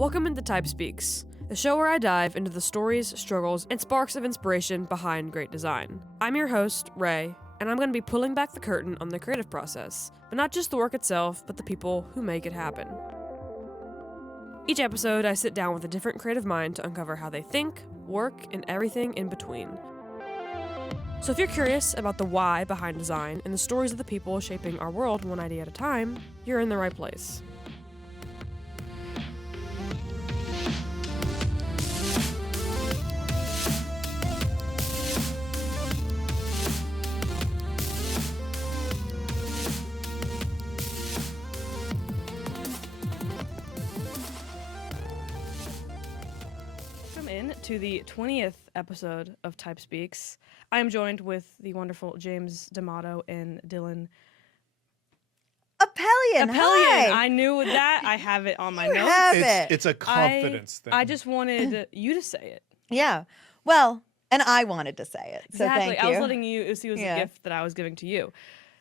Welcome into Type Speaks, the show where I dive into the stories, struggles, and sparks of inspiration behind great design. I'm your host, Ray, and I'm going to be pulling back the curtain on the creative process, but not just the work itself, but the people who make it happen. Each episode, I sit down with a different creative mind to uncover how they think, work, and everything in between. So if you're curious about the why behind design and the stories of the people shaping our world one idea at a time, you're in the right place. To the 20th episode of Type Speaks. I am joined with the wonderful James D'Amato and Dillin Apelyan. Hi. I knew that. I have it on my You notes. have it. It's a confidence thing. I just wanted you to say it. Yeah. Well, and I wanted to say it. So Exactly. thank you. I was letting you, it was a gift that I was giving to you.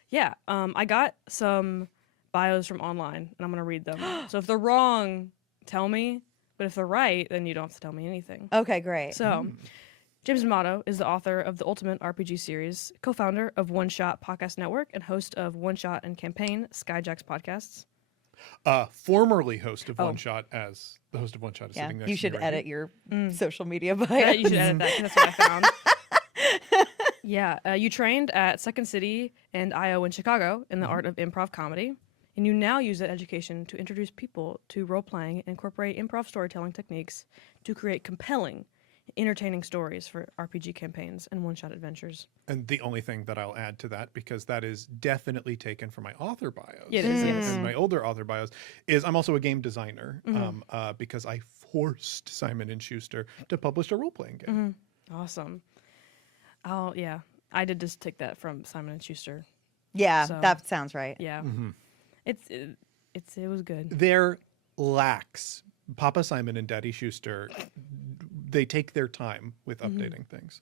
Yeah. I got some bios from online, and I'm going to read them. So if they're wrong, tell me. But if they're right, then you don't have to tell me anything. Okay, great. So, James D'Amato is the author of the Ultimate RPG series, co-founder of One Shot Podcast Network, and host of One Shot and Campaign, Skyjack's podcasts. Formerly host of One Shot, as the host of One Shot is sitting next you to should me right edit here. your social media bio. Yeah, you should edit that. 'Cause that's what I found. Yeah, you trained at Second City and IO in Chicago in the art of improv comedy. And you now use that education to introduce people to role-playing and incorporate improv storytelling techniques to create compelling, entertaining stories for RPG campaigns and one-shot adventures. And the only thing that I'll add to that, because that is definitely taken from my author bios. It is, yes. And my older author bios, is I'm also a game designer because I forced Simon & Schuster to publish a role-playing game. Awesome. Oh, yeah. I did just take that from Simon & Schuster. Yeah, So- that sounds right. Yeah. It was good. There lacks Papa Simon and Daddy Schuster. They take their time with updating things.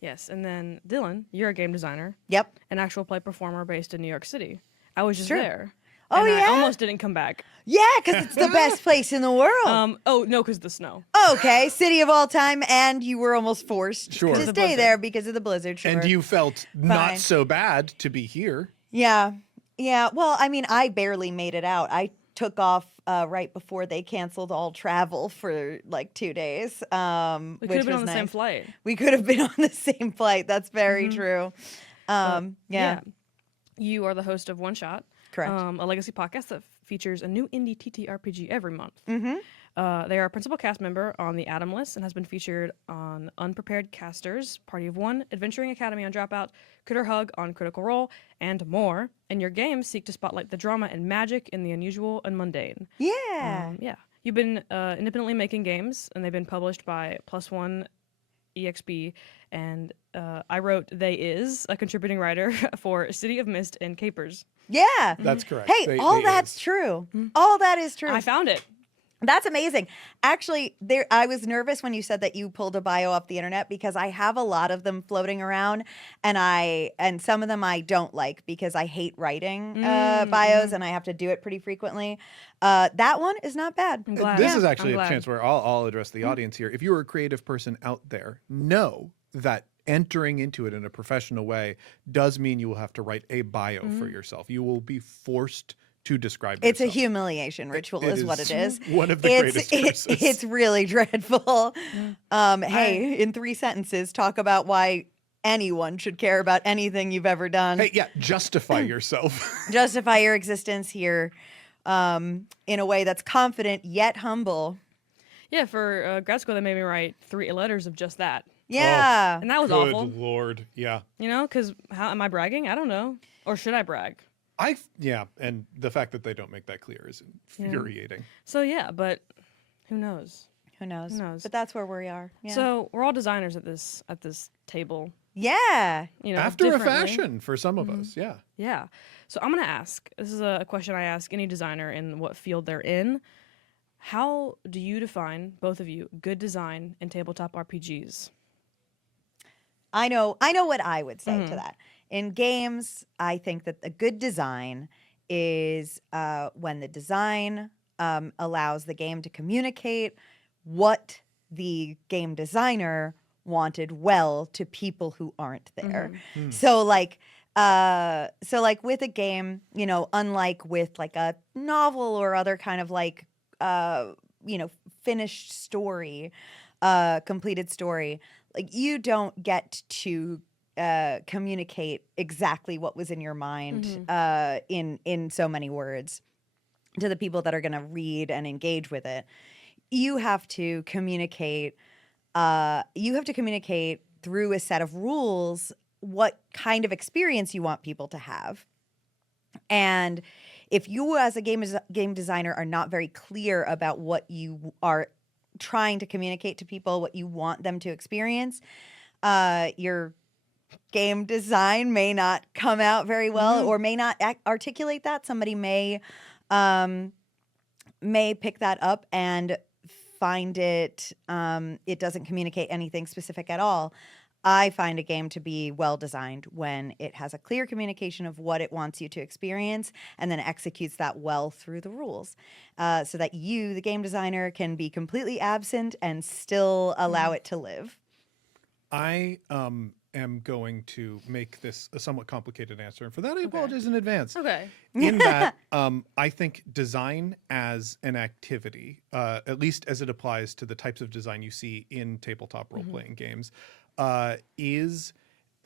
Yes, and then Dillin, you're a game designer, Yep. an actual play performer based in New York City. I was just Sure. there. Oh, and I yeah? almost didn't come back. Yeah, because it's the best place in the world. Oh, no, because the snow. Okay, city of all time, and you were almost forced Sure. to The stay there because of the blizzard. Sure. And you felt Fine. not so bad to be here. Yeah. Yeah. Well, I mean, I barely made it out. I took off right before they canceled all travel for like 2 days. We could have been was on the same nice. flight. We could have been on the same flight. That's very true. Yeah. You are the host of One Shot. Correct. A legacy podcast that features a new indie TTRPG every month. They are a principal cast member on the Adam List and has been featured on Unprepared Casters, Party of One, Adventuring Academy on Dropout, Critter Hug on Critical Role, and more. And your games seek to spotlight the drama and magic in the unusual and mundane. Yeah. Yeah. You've been independently making games, and they've been published by Plus One EXP, and I wrote They Is, a contributing writer for City of Mist and Capers. Yeah. That's correct. Hey, all that's true. All that is true. I found it. That's amazing. Actually, I was nervous when you said that you pulled a bio off the internet because I have a lot of them floating around, and some of them I don't like because I hate writing bios and I have to do it pretty frequently. That one is not bad. I'm glad. This is I'm actually a glad. chance where I'll address the audience here. If you're a creative person out there, know that entering into it in a professional way does mean you will have to write a bio for yourself. You will be forced to describe It's a yourself. humiliation ritual is what it is. One of the greatest curses. It's really dreadful. Hey, in 3 sentences, talk about why anyone should care about anything you've ever done. Hey, yeah, justify yourself. Justify your existence here in a way that's confident yet humble. Yeah, for grad school, they made me write 3 letters of just that. Yeah. And that was Good awful. Lord. Yeah. You know, because how am I bragging? I don't know. Or should I brag? And the fact that they don't make that clear is infuriating. So, yeah, but who knows? Who knows? Who knows? But that's where we are. Yeah. So, we're all designers at this table. yeah. You know, After a differently. fashion for some of us, yeah. Yeah. So, I'm going to ask, this is a question I ask any designer in what field they're in. How do you define, both of you, good design in tabletop RPGs? I know what I would say to that. In games, I think that a good design is when the design allows the game to communicate what the game designer wanted well to people who aren't there. So like with a game, you know, unlike with like a novel or other kind of like you know, finished story, completed story, like you don't get to communicate exactly what was in your mind in so many words to the people that are going to read and engage with it. You have to communicate. You have to communicate through a set of rules what kind of experience you want people to have. And if you, as a game designer, are not very clear about what you are trying to communicate to people, what you want them to experience, your game design may not come out very well, or may not articulate that. Somebody may pick that up and find it it doesn't communicate anything specific at all. I find a game to be well designed when it has a clear communication of what it wants you to experience and then executes that well through the rules, so that you, the game designer, can be completely absent and still allow it to live. I am going to make this a somewhat complicated answer, and for that I apologize in advance. Okay. In that, I think design as an activity, at least as it applies to the types of design you see in tabletop role-playing games, is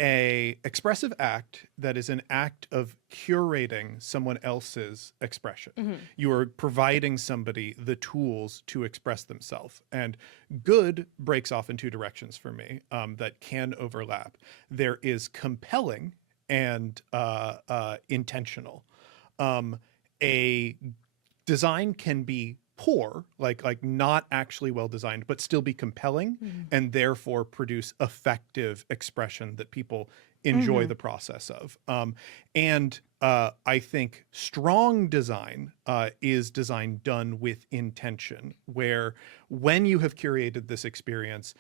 a expressive act that is an act of curating someone else's expression. You are providing somebody the tools to express themselves. And good breaks off in two directions for me that can overlap. There is compelling and intentional. A design can be poor, like not actually well designed, but still be compelling and therefore produce effective expression that people enjoy the process of. And I think strong design is design done with intention, where when you have curated this experience,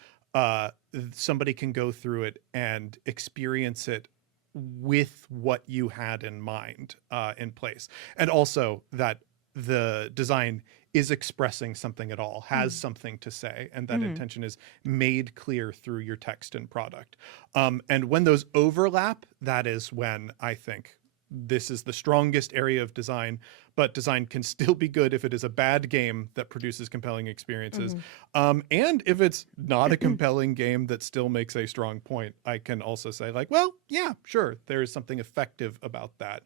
somebody can go through it and experience it with what you had in mind in place. And also that the design is expressing something at all, has something to say, and that intention is made clear through your text and product. And when those overlap, that is when I think this is the strongest area of design, but design can still be good if it is a bad game that produces compelling experiences. And if it's not a compelling game that still makes a strong point, I can also say like, well, yeah, sure, there is something effective about that.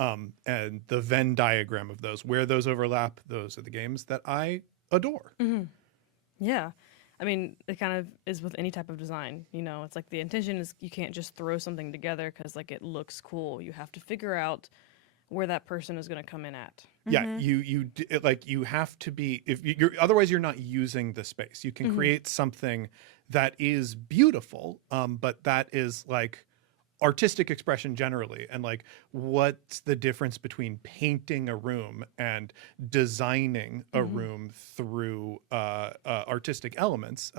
And the Venn diagram of those, where those overlap, those are the games that I adore. Yeah. I mean, it kind of is with any type of design, you know, it's like the intention is you can't just throw something together because like it looks cool. You have to figure out where that person is going to come in at. Yeah, you have to be, if you're otherwise you're not using the space. You can create something that is beautiful, but that is like artistic expression generally, and like what's the difference between painting a room and designing a room through artistic elements.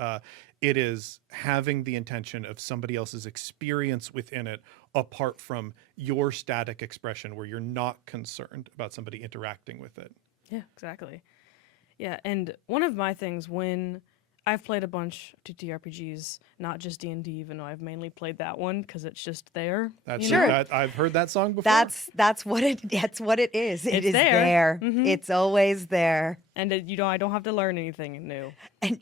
It is having the intention of somebody else's experience within it apart from your static expression, where you're not concerned about somebody interacting with it. Yeah, exactly. Yeah, and one of my things when I've played a bunch of TTRPGs, not just D&D, even though I've mainly played that one because it's just there. That's you know? that, I've heard that song before. That's what it is. It It's is there. there. It's always there. And you know, I don't have to learn anything new. And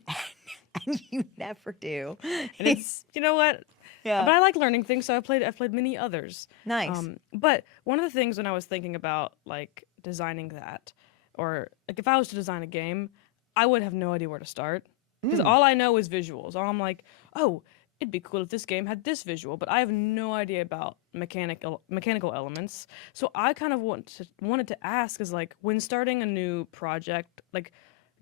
you never do. And it's, you know what? Yeah. But I like learning things, so I've played many others. Nice. But one of the things when I was thinking about like designing that, or like if I was to design a game, I would have no idea where to start. Because all I know is visuals. All I'm like, oh, it'd be cool if this game had this visual, but I have no idea about mechanical elements. So I kind of wanted to ask is like, when starting a new project, like,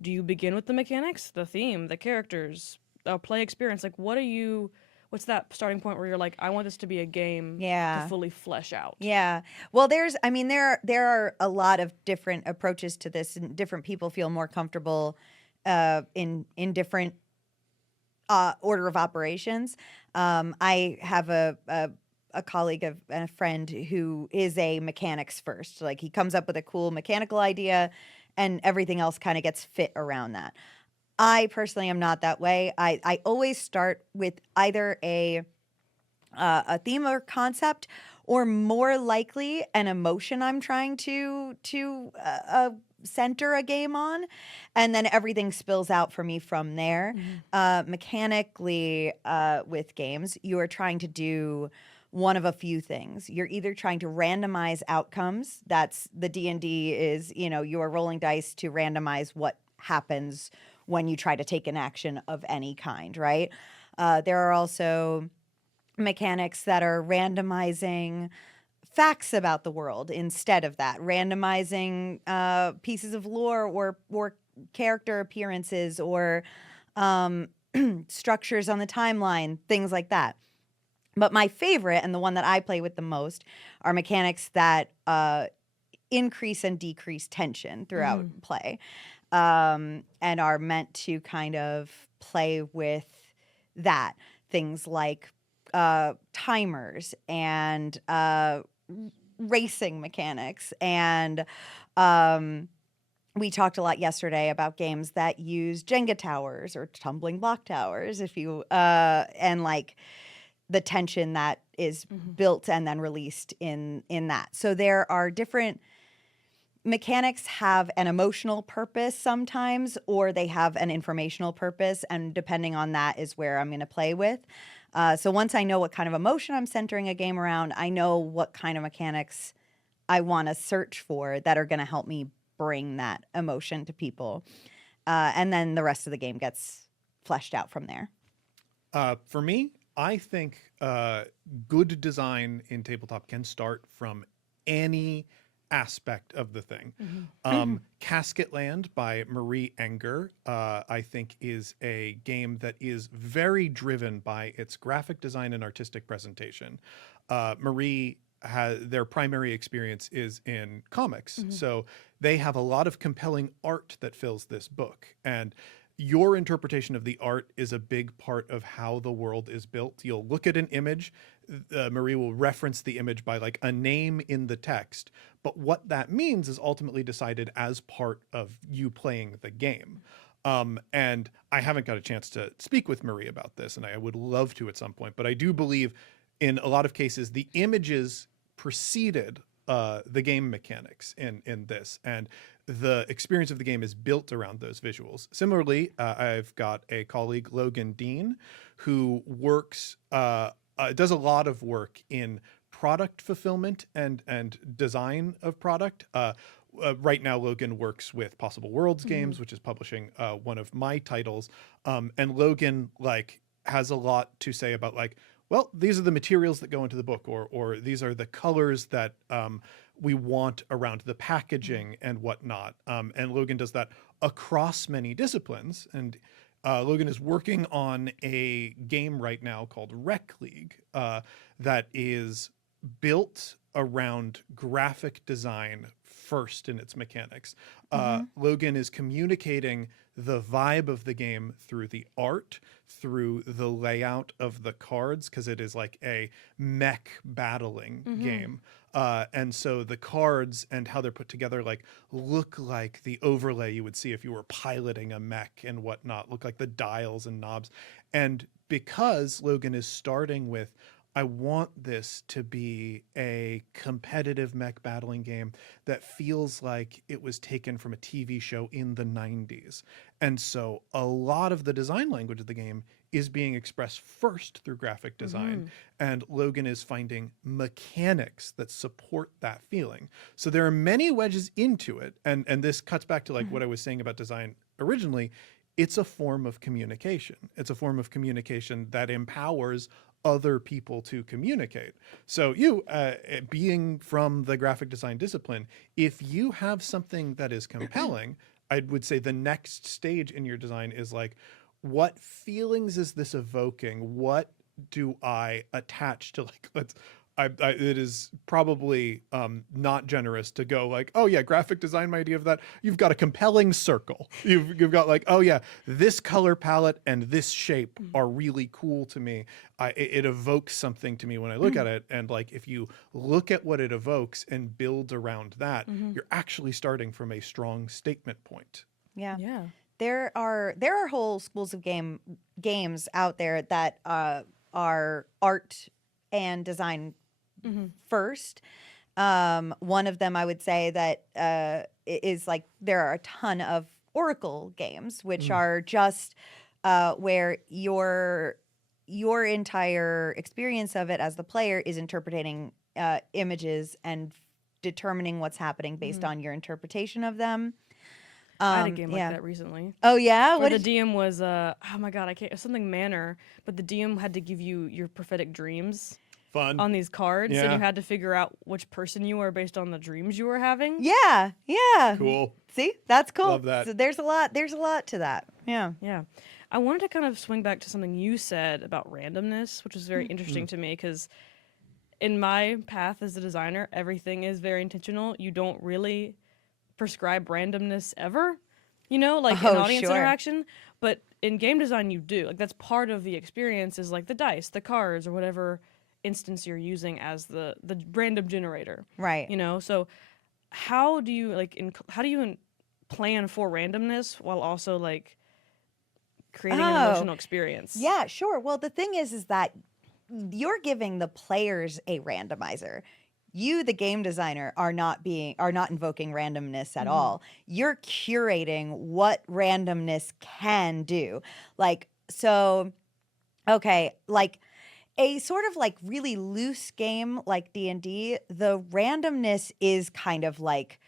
do you begin with the mechanics, the theme, the characters, play experience? Like, what's that starting point where you're like, I want this to be a game to fully flesh out? Yeah. Well, there are a lot of different approaches to this, and different people feel more comfortable in different order of operations. I have a colleague and a friend who is a mechanics first. Like he comes up with a cool mechanical idea and everything else kind of gets fit around that. I personally am not that way. I always start with either a theme or concept, or more likely an emotion I'm trying to center a game on, and then everything spills out for me from there. Mechanically, with games, you are trying to do one of a few things. You're either trying to randomize outcomes. That's the D&D is, you are rolling dice to randomize what happens when you try to take an action of any kind, right? There are also mechanics that are randomizing facts about the world instead of that, randomizing pieces of lore or character appearances or structures on the timeline, things like that. But my favorite, and the one that I play with the most, are mechanics that increase and decrease tension throughout play, and are meant to kind of play with that. Things like timers and racing mechanics. And we talked a lot yesterday about games that use Jenga towers or tumbling block towers, and like the tension that is built and then released in that. So there are different mechanics have an emotional purpose sometimes, or they have an informational purpose, and depending on that is where I'm going to play with. So once I know what kind of emotion I'm centering a game around, I know what kind of mechanics I want to search for that are going to help me bring that emotion to people. And then the rest of the game gets fleshed out from there. For me, I think good design in tabletop can start from any aspect of the thing. Casket Land by Marie Enger, I think, is a game that is very driven by its graphic design and artistic presentation. Marie their primary experience is in comics, so they have a lot of compelling art that fills this book, and your interpretation of the art is a big part of how the world is built. You'll look at an image, Marie will reference the image by like a name in the text, but what that means is ultimately decided as part of you playing the game. And I haven't got a chance to speak with Marie about this, and I would love to at some point, but I do believe in a lot of cases the images preceded the game mechanics in this, and the experience of the game is built around those visuals. Similarly, I've got a colleague, Logan Dean, who does a lot of work in product fulfillment and design of product. Right now, Logan works with Possible Worlds Games, which is publishing one of my titles. And Logan has a lot to say about well, these are the materials that go into the book, or these are the colors that we want around the packaging and whatnot. And Logan does that across many disciplines. And Logan is working on a game right now called Rec League that is built around graphic design first in its mechanics. Logan is communicating the vibe of the game through the art, through the layout of the cards, because it is like a mech battling game. And so the cards and how they're put together look like the overlay you would see if you were piloting a mech and whatnot, look like the dials and knobs. And because Logan is starting with, I want this to be a competitive mech battling game that feels like it was taken from a TV show in the 90s. And so a lot of the design language of the game is being expressed first through graphic design. And Logan is finding mechanics that support that feeling. So there are many wedges into it. And this cuts back to what I was saying about design originally. It's a form of communication. It's a form of communication that empowers other people to communicate. So you, being from the graphic design discipline, if you have something that is compelling, I would say the next stage in your design is what feelings is this evoking? What do I attach to it is probably not generous to go like, oh yeah, graphic design, my idea of that. You've got a compelling circle. You've got like, oh yeah, this color palette and this shape are really cool to me. It evokes something to me when I look at it. And like, if you look at what it evokes and build around that, you're actually starting from a strong statement point. Yeah. Yeah. There are whole schools of games out there that are art and design first. One of them I would say that is like there are a ton of Oracle games, which are just where your entire experience of it as the player is interpreting images and determining what's happening based on your interpretation of them. I had a game like that recently. Oh yeah, Where the DM was oh my god, I can't, something manor, but the DM had to give you your prophetic dreams Fun. on these cards, and Yeah. you had to figure out which person you were based on the dreams you were having. Yeah. Cool. See, that's cool. Love that. So there's a lot to that. Yeah. Yeah. I wanted to kind of swing back to something you said about randomness, which was very interesting to me because in my path as a designer, everything is very intentional. You don't really prescribe randomness ever, you know, like in audience sure. interaction. But in game design, you do. Like that's part of the experience is like the dice, the cards, or whatever instance you're using as the random generator. Right. You know, so how do you plan for randomness while also like creating an emotional experience? Yeah, sure. Well, the thing is that you're giving the players a randomizer. You, the game designer, are not invoking randomness at all. You're curating what randomness can do. Like, so, okay, like a sort of like really loose game like D&D, the randomness is kind of like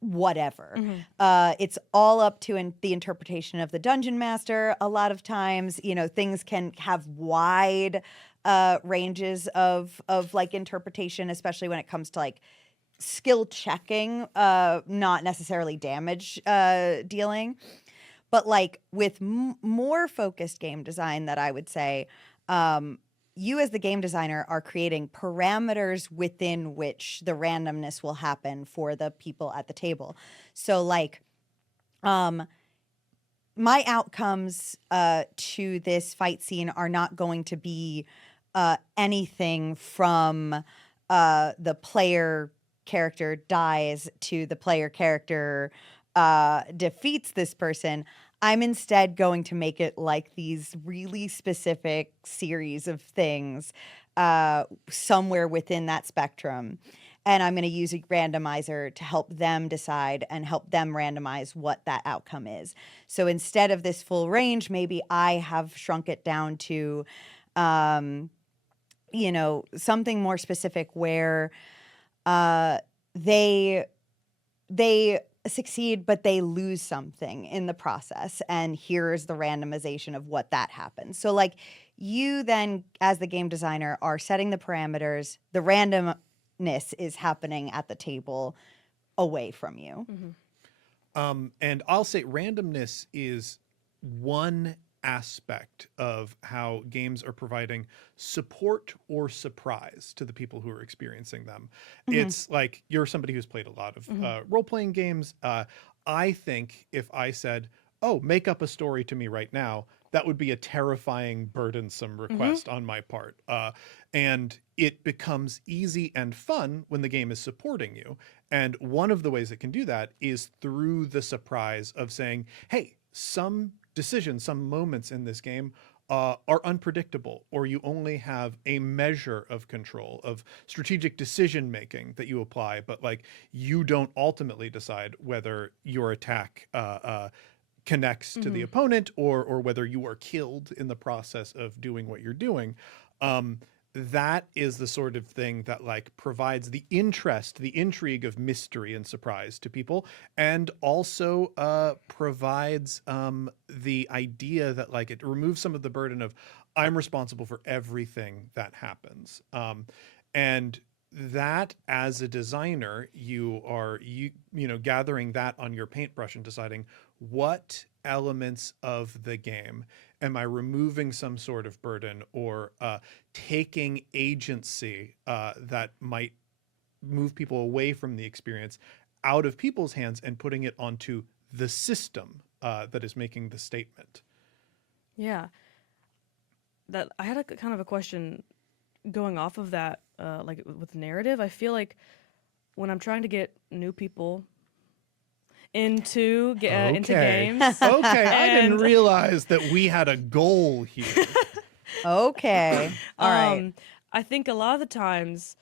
whatever. It's all up to the interpretation of the dungeon master. A lot of times, you know, things can have wide ranges of like interpretation, especially when it comes to like skill checking, not necessarily damage dealing. But like with more focused game design that I would say, you as the game designer are creating parameters within which the randomness will happen for the people at the table. So like my outcomes to this fight scene are not going to be anything from the player character dies to the player character defeats this person. I'm instead going to make it like these really specific series of things somewhere within that spectrum. And I'm going to use a randomizer to help them decide and help them randomize what that outcome is. So instead of this full range, maybe I have shrunk it down to, you know, something more specific where they succeed, but they lose something in the process. And here's the randomization of what that happens. So like you then, as the game designer, are setting the parameters. The randomness is happening at the table away from you. And I'll say randomness is one aspect of how games are providing support or surprise to the people who are experiencing them. It's like you're somebody who's played a lot of role-playing games. I think if I said, oh, make up a story to me right now, that would be a terrifying, burdensome request on my part. And it becomes easy and fun when the game is supporting you. And one of the ways it can do that is through the surprise of saying, hey, some decisions, some moments in this game are unpredictable, or you only have a measure of control, of strategic decision making that you apply, but like you don't ultimately decide whether your attack connects to the opponent or whether you are killed in the process of doing what you're doing. That is the sort of thing that like provides the interest, the intrigue of mystery and surprise to people, and also provides the idea that like it removes some of the burden of I'm responsible for everything that happens. And that as a designer, you are gathering that on your paintbrush and deciding what elements of the game Am I removing some sort of burden or taking agency that might move people away from the experience out of people's hands and putting it onto the system that is making the statement? Yeah. That I had a kind of a question going off of that, like with narrative. I feel like when I'm trying to get new people into games, Okay, I didn't And- realize that we had a goal here. Okay. All right. I think a lot of the times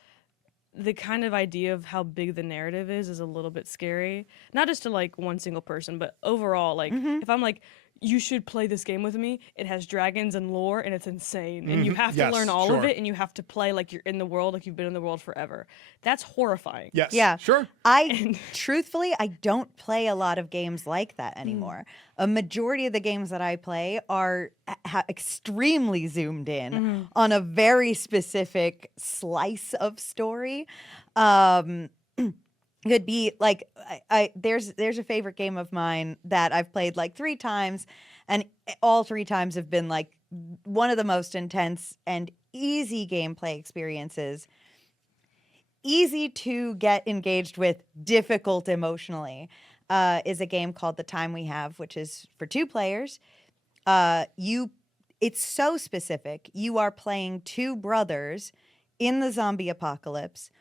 the kind of idea of how big the narrative is a little bit scary. Not just to like one single person, but overall, like if I'm like, you should play this game with me. It has dragons and lore and it's insane. And you have to Yes, learn all of sure. it and you have to play like you're in the world, like you've been in the world forever. That's horrifying. Yes. Yeah. Sure. Truthfully, I don't play a lot of games like that anymore. A majority of the games that I play are extremely zoomed in on a very specific slice of story. Could be like there's a favorite game of mine that I've played like 3 times, and all 3 times have been like one of the most intense and easy gameplay experiences. Easy to get engaged with, difficult emotionally, is a game called The Time We Have, which is for 2 players. It's so specific. You are playing 2 brothers in the zombie apocalypse.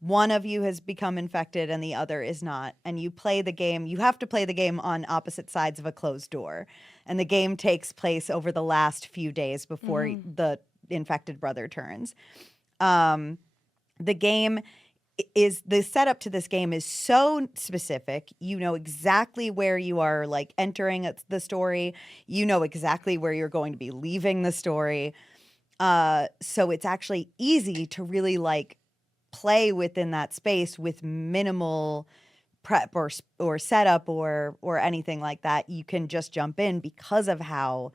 One of you has become infected and the other is not. And you play the game. You have to play the game on opposite sides of a closed door. And the game takes place over the last few days before the infected brother turns. The game is, the setup to this game is so specific. You know exactly where you are like entering the story. You know exactly where you're going to be leaving the story. So it's actually easy to really like play within that space with minimal prep or setup or anything like that. You can just jump in because of how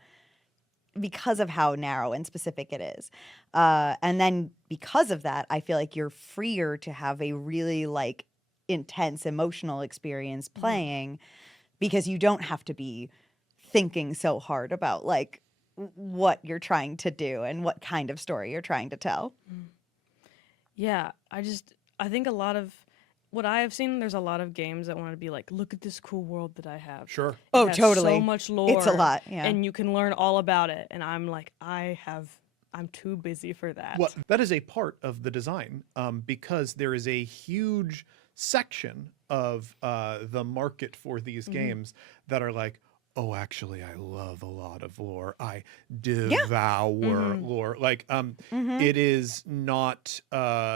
narrow and specific it is. And then because of that, I feel like you're freer to have a really like intense emotional experience playing because you don't have to be thinking so hard about like what you're trying to do and what kind of story you're trying to tell. Yeah, I think a lot of what I have seen, there's a lot of games that want to be like, look at this cool world that I have. Sure. It Oh, has totally. So much lore. It's a lot, yeah. And you can learn all about it. And I'm like, I'm too busy for that. Well, that is a part of the design because there is a huge section of the market for these games that are like, oh, actually, I love a lot of lore. I devour lore. Like, it is not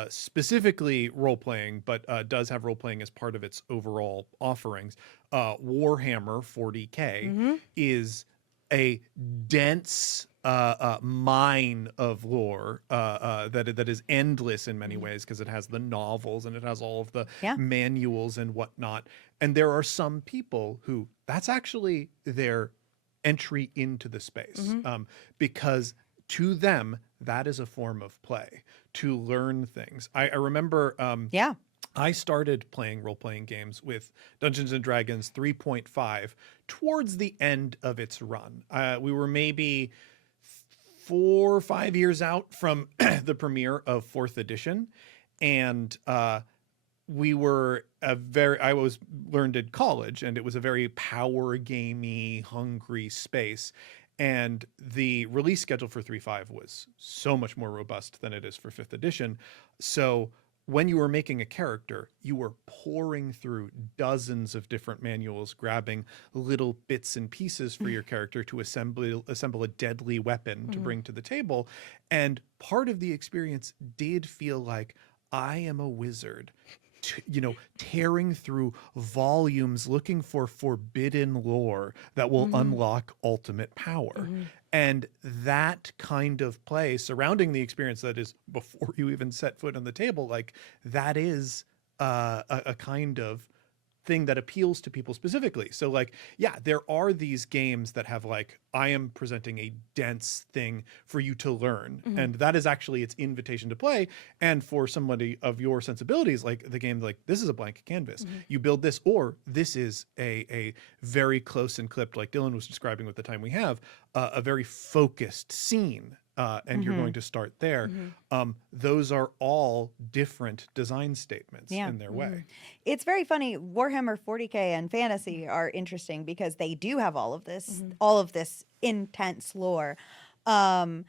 specifically role-playing, but does have role-playing as part of its overall offerings. Warhammer 40K is a dense mine of lore that is endless in many ways because it has the novels and it has all of the manuals and whatnot. And there are some people who that's actually their entry into the space because to them that is a form of play to learn things. I remember I started playing role-playing games with Dungeons & Dragons 3.5 towards the end of its run. We were maybe 4 or 5 years out from the premiere of 4th edition. And we were I was learned in college, and it was a very power gamey, hungry space. And the release schedule for 3.5 was so much more robust than it is for 5th edition. So when you were making a character, you were pouring through dozens of different manuals, grabbing little bits and pieces for your character to assemble a deadly weapon to bring to the table. And part of the experience did feel like I am a wizard, tearing through volumes looking for forbidden lore that will unlock ultimate power. And that kind of play surrounding the experience that is before you even set foot on the table, like that is a kind of thing that appeals to people specifically. So like, yeah, there are these games that have like, I am presenting a dense thing for you to learn. And that is actually its invitation to play. And for somebody of your sensibilities, like the game, like this is a blank canvas. You build this, or this is a very close and clipped, like Dillin was describing with the time we have, a very focused scene. And you're going to start there. Those are all different design statements in their way. It's very funny. Warhammer 40K and fantasy are interesting because they do have all of this intense lore. And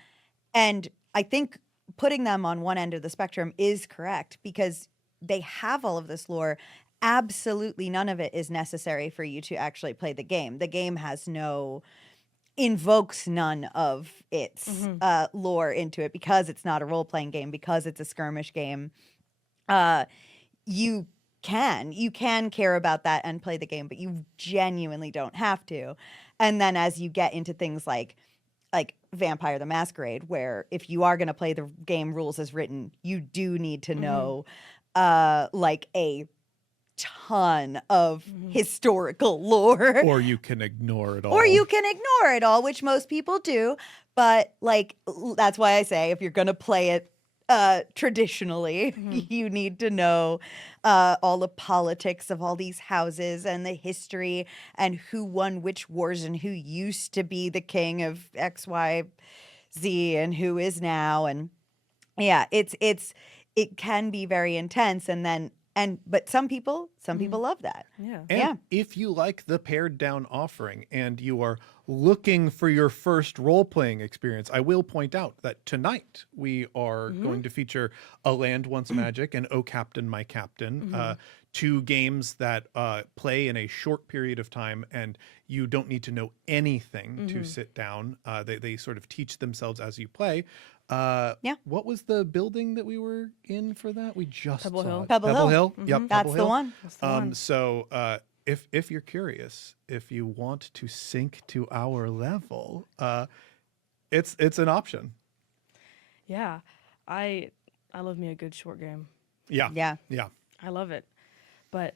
I think putting them on one end of the spectrum is correct because they have all of this lore. Absolutely none of it is necessary for you to actually play the game. The game invokes none of its lore into it because it's not a role-playing game, because it's a skirmish game. You can care about that and play the game, but you genuinely don't have to. And then as you get into things like Vampire the Masquerade, where if you are going to play the game rules as written, you do need to know like a ton of historical lore. Or you can ignore it all. Or you can ignore it all, which most people do. But like that's why I say if you're going to play it traditionally, you need to know all the politics of all these houses and the history and who won which wars and who used to be the king of X, Y, Z and who is now. And yeah, it can be very intense. But some people love that. Yeah. And if you like the pared down offering and you are looking for your first role-playing experience, I will point out that tonight we are going to feature A Land Once Magic and Oh Captain, My Captain, two games that play in a short period of time and you don't need to know anything to sit down. They sort of teach themselves as you play. What was the building that we were in for that? We just Pebble saw Hill. it. Pebble Hill. Yep, That's Pebble the Hill. one. That's the one. So if you're curious, if you want to sync to our level, it's an option. Yeah. I love me a good short game. Yeah. I love it. But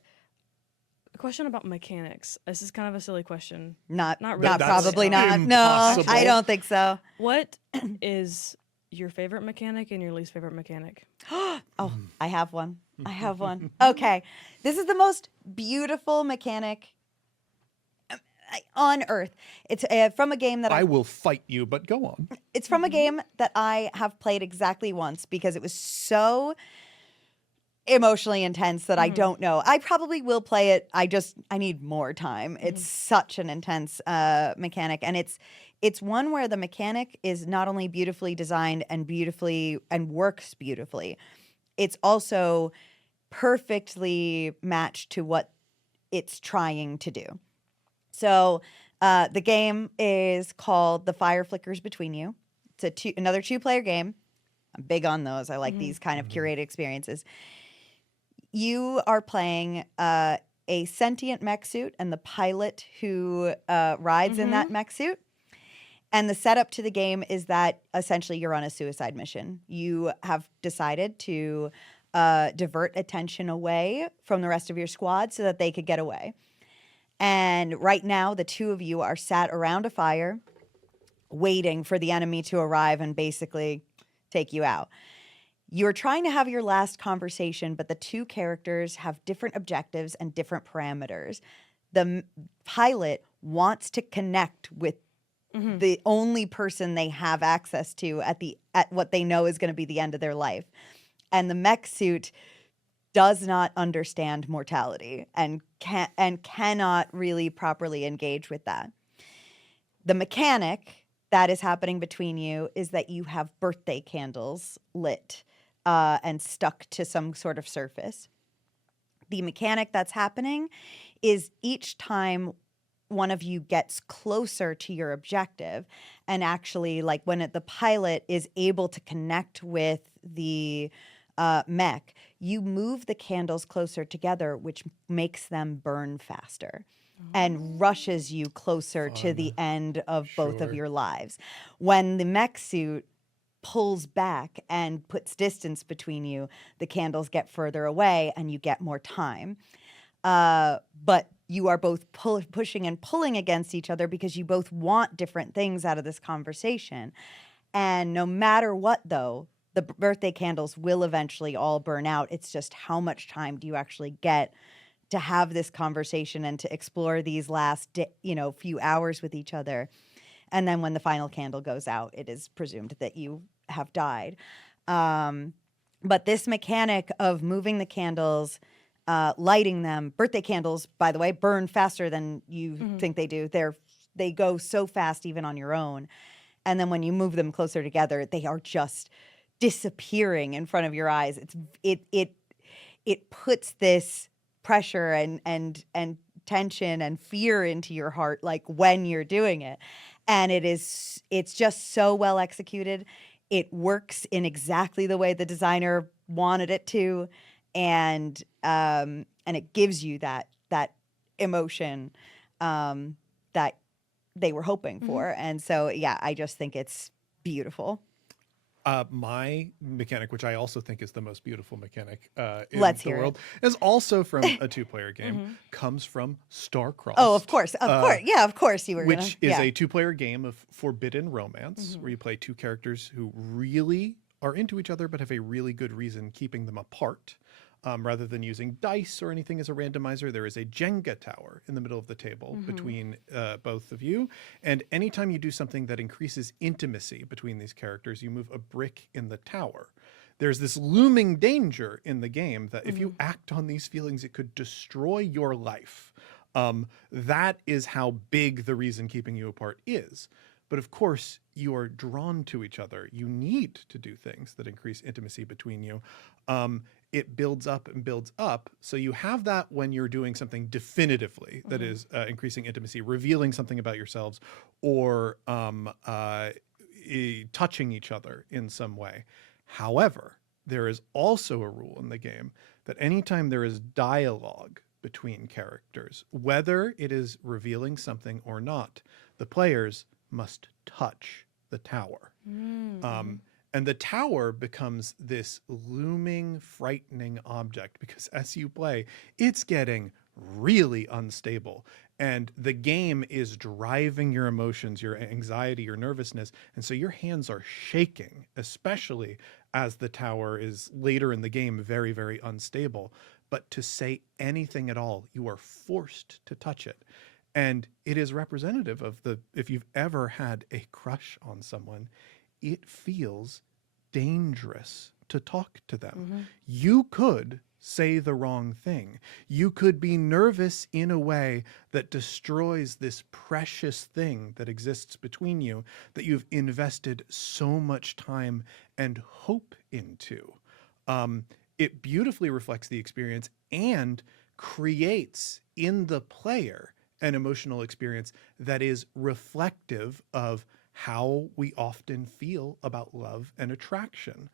a question about mechanics. This is kind of a silly question. Not really. not That's probably not. No, impossible. I don't think so. What is your favorite mechanic and your least favorite mechanic? Oh, I have one. Okay. This is the most beautiful mechanic on earth. It's from a game that I will fight you, but go on. It's from a game that I have played exactly once because it was so emotionally intense that I don't know. I probably will play it. I need more time. It's such an intense mechanic, and it's one where the mechanic is not only beautifully designed and works beautifully, it's also perfectly matched to what it's trying to do. So the game is called The Fire Flickers Between You. It's another two-player game. I'm big on those. I like these kind of curated experiences. You are playing a sentient mech suit and the pilot who rides in that mech suit. And the setup to the game is that essentially you're on a suicide mission. You have decided to divert attention away from the rest of your squad so that they could get away. And right now, the two of you are sat around a fire waiting for the enemy to arrive and basically take you out. You're trying to have your last conversation, but the two characters have different objectives and different parameters. The pilot wants to connect with the only person they have access to at what they know is going to be the end of their life. And the mech suit does not understand mortality and cannot really properly engage with that. The mechanic that is happening between you is that you have birthday candles lit and stuck to some sort of surface. The mechanic that's happening is each time one of you gets closer to your objective, and actually like when the pilot is able to connect with the mech, you move the candles closer together, which makes them burn faster and rushes you closer to the end of both of your lives. When the mech suit pulls back and puts distance between you, the candles get further away and you get more time. but you are both pushing and pulling against each other because you both want different things out of this conversation. And no matter what, though, the birthday candles will eventually all burn out. It's just how much time do you actually get to have this conversation and to explore these last, few hours with each other. And then when the final candle goes out, it is presumed that you have died. But this mechanic of moving the candles, lighting them, birthday candles, by the way, burn faster than you think they do. They go so fast even on your own. And then when you move them closer together, they are just disappearing in front of your eyes. It puts this pressure and tension and fear into your heart, like when you're doing it. And it's just so well executed. It works in exactly the way the designer wanted it to, and it gives you that emotion that they were hoping for. And so, yeah, I just think it's beautiful. My mechanic, which I also think is the most beautiful mechanic in Let's the hear world, is also from a two-player game, comes from Starcrossed. Oh, of course. Yeah, of course you were going to. Which is a two-player game of forbidden romance, where you play two characters who really are into each other but have a really good reason keeping them apart. Rather than using dice or anything as a randomizer, there is a Jenga tower in the middle of the table between both of you. And anytime you do something that increases intimacy between these characters, you move a brick in the tower. There's this looming danger in the game that if you act on these feelings, it could destroy your life. That is how big the reason keeping you apart is. But of course, you are drawn to each other. You need to do things that increase intimacy between you. It builds up and builds up. So you have that when you're doing something definitively that is increasing intimacy, revealing something about yourselves, or touching each other in some way. However, there is also a rule in the game that anytime there is dialogue between characters, whether it is revealing something or not, the players must touch the tower. And the tower becomes this looming, frightening object because as you play, it's getting really unstable. And the game is driving your emotions, your anxiety, your nervousness. And so your hands are shaking, especially as the tower is later in the game very, very unstable. But to say anything at all, you are forced to touch it. And it is representative of if you've ever had a crush on someone, it feels dangerous to talk to them. You could say the wrong thing. You could be nervous in a way that destroys this precious thing that exists between you that you've invested so much time and hope into. It beautifully reflects the experience and creates in the player an emotional experience that is reflective of how we often feel about love and attraction.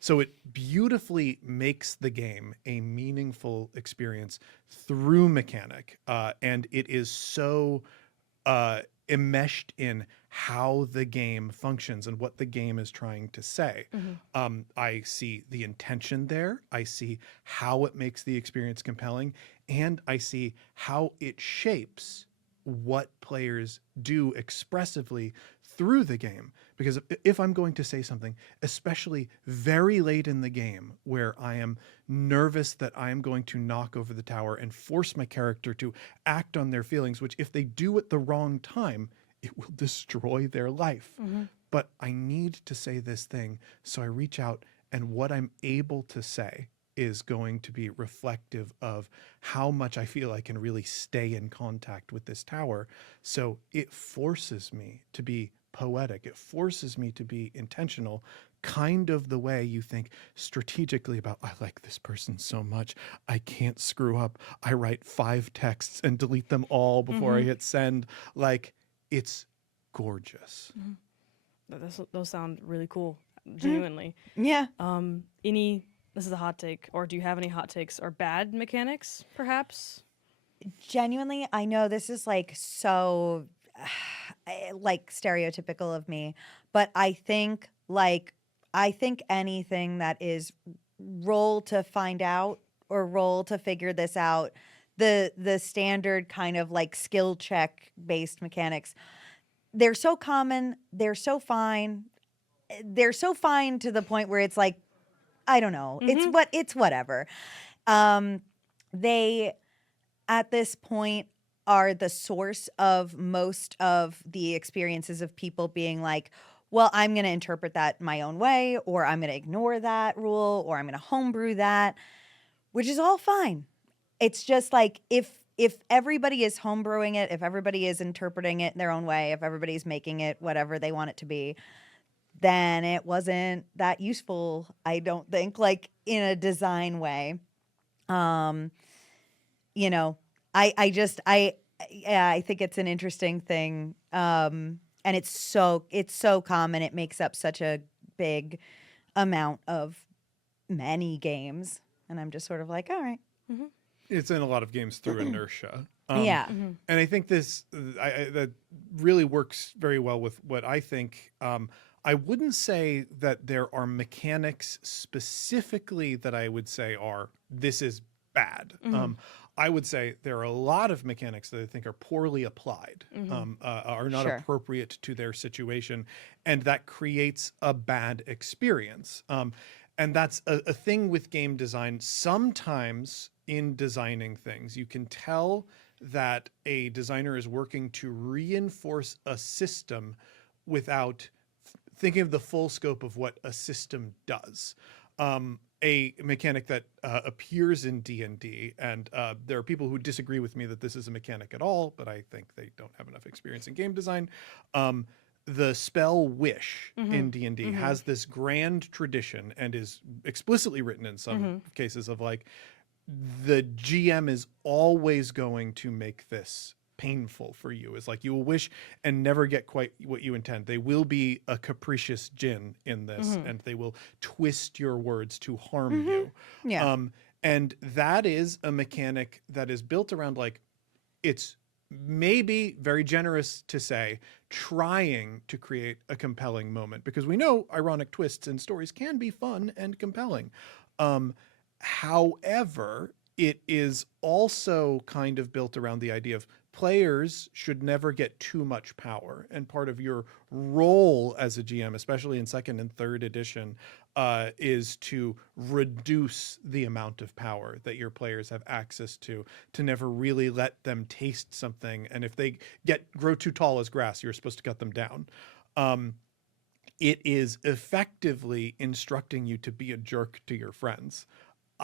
So it beautifully makes the game a meaningful experience through mechanic. And it is so enmeshed in how the game functions and what the game is trying to say. I see the intention there. I see how it makes the experience compelling. And I see how it shapes what players do expressively through the game. Because if I'm going to say something, especially very late in the game, where I am nervous that I am going to knock over the tower and force my character to act on their feelings, which if they do at the wrong time, it will destroy their life. But I need to say this thing, so I reach out, and what I'm able to say is going to be reflective of how much I feel I can really stay in contact with this tower. So it forces me to be poetic. It forces me to be intentional, kind of the way you think strategically about, I like this person so much, I can't screw up. I write 5 texts and delete them all before I hit send. Like, it's gorgeous. Those sound really cool, genuinely. Yeah. This is a hot take, or do you have any hot takes or bad mechanics, perhaps? Genuinely, I know this is like so like stereotypical of me, but I think anything that is roll to find out or roll to figure this out, the standard kind of like skill check based mechanics. They're so common. They're so fine. They're so fine to the point where it's like, I don't know. It's whatever. They at this point are the source of most of the experiences of people being like, well, I'm going to interpret that my own way, or I'm going to ignore that rule, or I'm going to homebrew that, which is all fine. It's just like if everybody is homebrewing it, if everybody is interpreting it in their own way, if everybody's making it whatever they want it to be, then it wasn't that useful, I don't think, like in a design way. You know, I think it's an interesting thing. And it's so common. It makes up such a big amount of many games. And I'm just sort of like, all right. It's in a lot of games through inertia. Yeah. And I think that really works very well with what I think. I wouldn't say that there are mechanics specifically that I would say this is bad. I would say there are a lot of mechanics that I think are poorly applied, are not Sure. appropriate to their situation, and that creates a bad experience. And that's a thing with game design. Sometimes in designing things, you can tell that a designer is working to reinforce a system without thinking of the full scope of what a system does. A mechanic that appears in D&D, and there are people who disagree with me that this is a mechanic at all, but I think they don't have enough experience in game design. The spell Wish in D&D has this grand tradition and is explicitly written in some cases of like, the GM is always going to make this painful for you. Is like you will wish and never get quite what you intend. They will be a capricious djinn in this, and they will twist your words to harm you. Yeah. And that is a mechanic that is built around like, it's maybe very generous to say trying to create a compelling moment, because we know ironic twists in stories can be fun and compelling. However, it is also kind of built around the idea of players should never get too much power. And part of your role as a GM, especially in second and third edition, is to reduce the amount of power that your players have access to never really let them taste something. And if they grow too tall as grass, you're supposed to cut them down. It is effectively instructing you to be a jerk to your friends.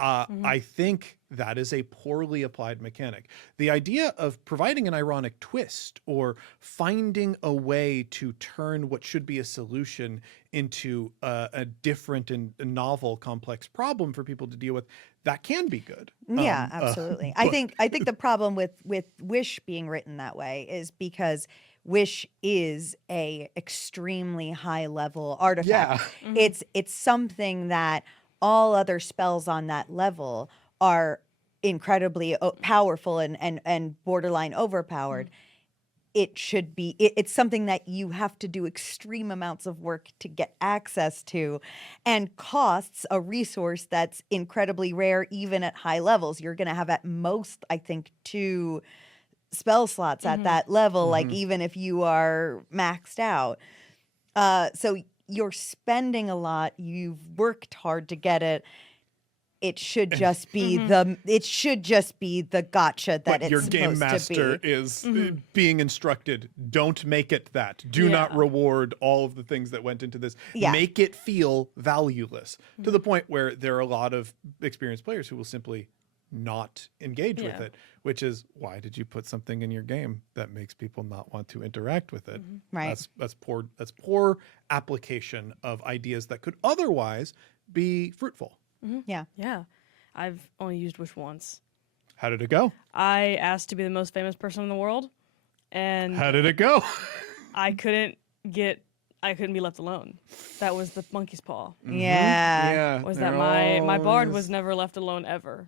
I think that is a poorly applied mechanic. The idea of providing an ironic twist or finding a way to turn what should be a solution into a different and novel, complex problem for people to deal with, that can be good. Yeah, absolutely. I think the problem with Wish being written that way is because Wish is a extremely high level artifact. Yeah. It's something that all other spells on that level are incredibly powerful and borderline overpowered. It should be, it's something that you have to do extreme amounts of work to get access to, and costs a resource that's incredibly rare even at high levels. You're going to have at most, I think, 2 spell slots at that level, like even if you are maxed out. So you're spending a lot, you've worked hard to get it. It should just be the gotcha that it's your supposed game to master be. is being instructed, don't make it that. Do not reward all of the things that went into this. Yeah. Make it feel valueless, to the point where there are a lot of experienced players who will simply not engage with it, which is, why did you put something in your game that makes people not want to interact with it? Right. That's poor application of ideas that could otherwise be fruitful. Yeah. Yeah. I've only used Wish once. How did it go? I asked to be the most famous person in the world, and How did it go? I couldn't be left alone. That was the monkey's paw. Yeah. Was that my bard was never left alone ever.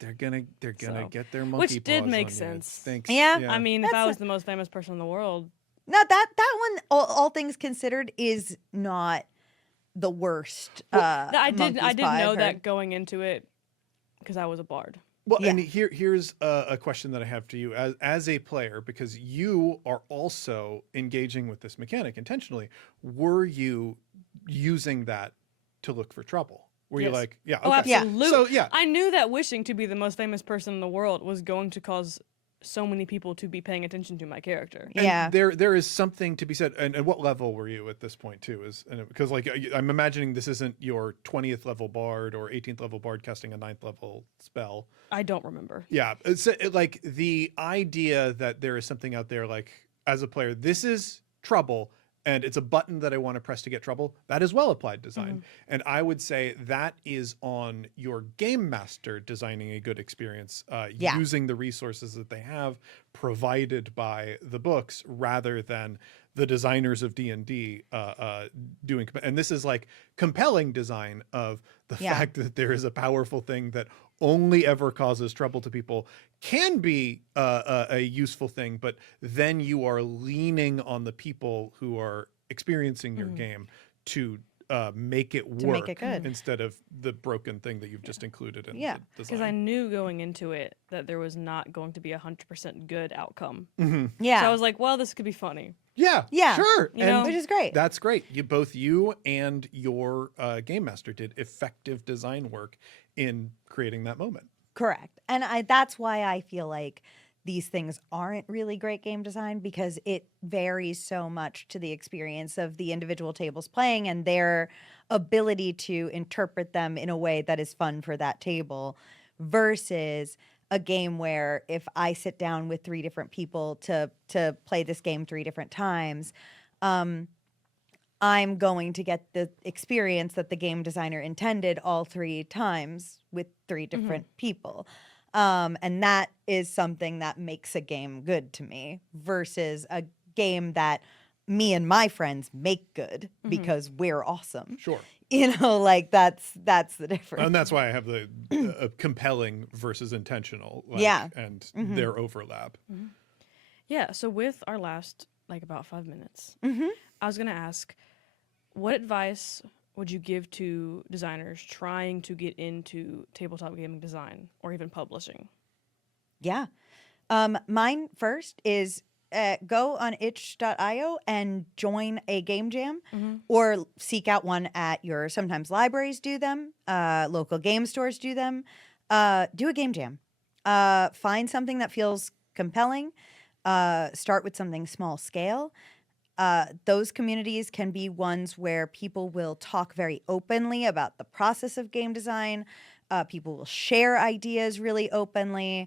They're gonna So- get their monkey Which did paws make on you. sense. Thanks. Yeah. I mean, if That's I was the most famous person in the world, No, that one, all things considered, is not the worst. I did monkey's paw know I've that heard. going into it because I was a bard. Well, Yeah. and here's a question that I have to you as a player, because you are also engaging with this mechanic intentionally. Were you using that to look for trouble? Were you Yes. like, yeah, Oh, okay. Yeah. absolutely. So, yeah. I knew that wishing to be the most famous person in the world was going to cause so many people to be paying attention to my character. And Yeah. there is something to be said. And what level were you at this point too? Because like I'm imagining this isn't your 20th level bard or 18th level bard casting a 9th level spell. I don't remember. Yeah, like the idea that there is something out there, like as a player, this is trouble, and it's a button that I want to press to get trouble. That is well applied design, and I would say that is on your game master designing a good experience, Yeah. using the resources that they have provided by the books, rather than the designers of D&D doing. And this is like compelling design of the Yeah. fact that there is a powerful thing that only ever causes trouble to people can be a useful thing, but then you are leaning on the people who are experiencing your game to make it work, To make it good. instead of the broken thing that you've just included in Yeah. the Because design. I knew going into it that there was not going to be 100% good outcome. Yeah. So I was like, well, this could be funny. Yeah, Yeah. sure. You know? Which is great. That's great. Both you and your game master did effective design work in creating that moment. Correct. And that's why I feel like these things aren't really great game design, because it varies so much to the experience of the individual tables playing and their ability to interpret them in a way that is fun for that table, versus a game where if I sit down with 3 different people to play this game 3 different times, I'm going to get the experience that the game designer intended all 3 times with 3 different people. And that is something that makes a game good to me, versus a game that me and my friends make good because we're awesome. Sure. You know, like that's the difference. And that's why I have the compelling versus intentional, like, Yeah. and their overlap. Yeah, so with our last, like, about 5 minutes, Mm-hmm. I was going to ask, what advice would you give to designers trying to get into tabletop gaming design or even publishing? Yeah. Mine first is go on itch.io and join a game jam, or seek out one at your, sometimes libraries do them, local game stores do them. Do a game jam. Find something that feels compelling. Start with something small scale. Those communities can be ones where people will talk very openly about the process of game design. People will share ideas really openly.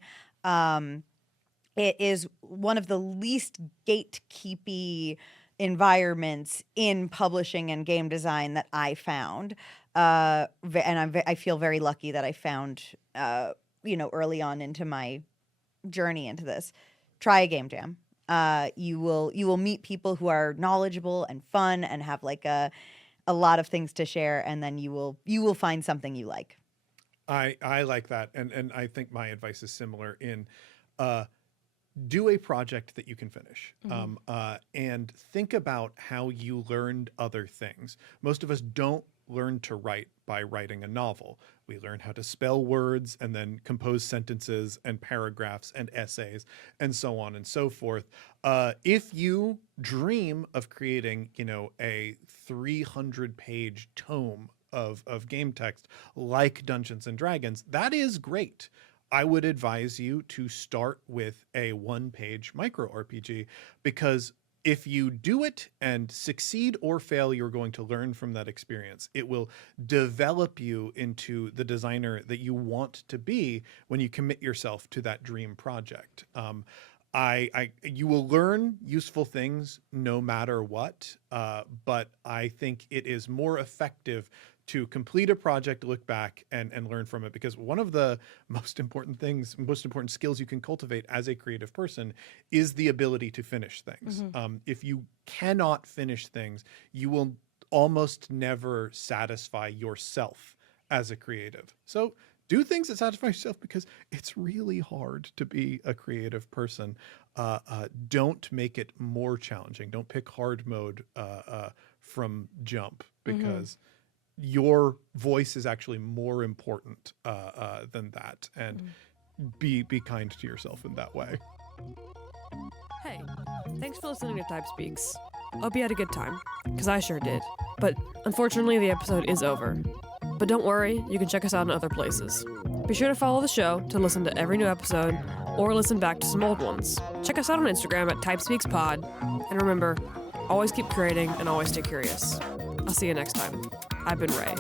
It is one of the least gatekeepy environments in publishing and game design that I found. And I feel very lucky that I found, early on into my journey into this. Try a game jam. You will meet people who are knowledgeable and fun and have like a lot of things to share, and then you will find something you like. I like that, and I think my advice is similar in do a project that you can finish, and think about how you learned other things. Most of us don't learn to write by writing a novel. We learn how to spell words and then compose sentences and paragraphs and essays and so on and so forth. If you dream of creating, a 300-page tome of game text like Dungeons and Dragons, that is great. I would advise you to start with a 1-page micro RPG, because if you do it and succeed or fail, you're going to learn from that experience. It will develop you into the designer that you want to be when you commit yourself to that dream project. You will learn useful things no matter what, but I think it is more effective to complete a project, look back, and learn from it, because one of the most important skills you can cultivate as a creative person is the ability to finish things. If you cannot finish things, you will almost never satisfy yourself as a creative. So do things that satisfy yourself, because it's really hard to be a creative person. Don't make it more challenging. Don't pick hard mode from jump, because your voice is actually more important than that. And be kind to yourself in that way. Hey, thanks for listening to Type Speaks. Hope you had a good time, because I sure did. But unfortunately, the episode is over. But don't worry, you can check us out in other places. Be sure to follow the show to listen to every new episode, or listen back to some old ones. Check us out on Instagram at TypeSpeaksPod. And remember, always keep creating and always stay curious. I'll see you next time. I've been Ray.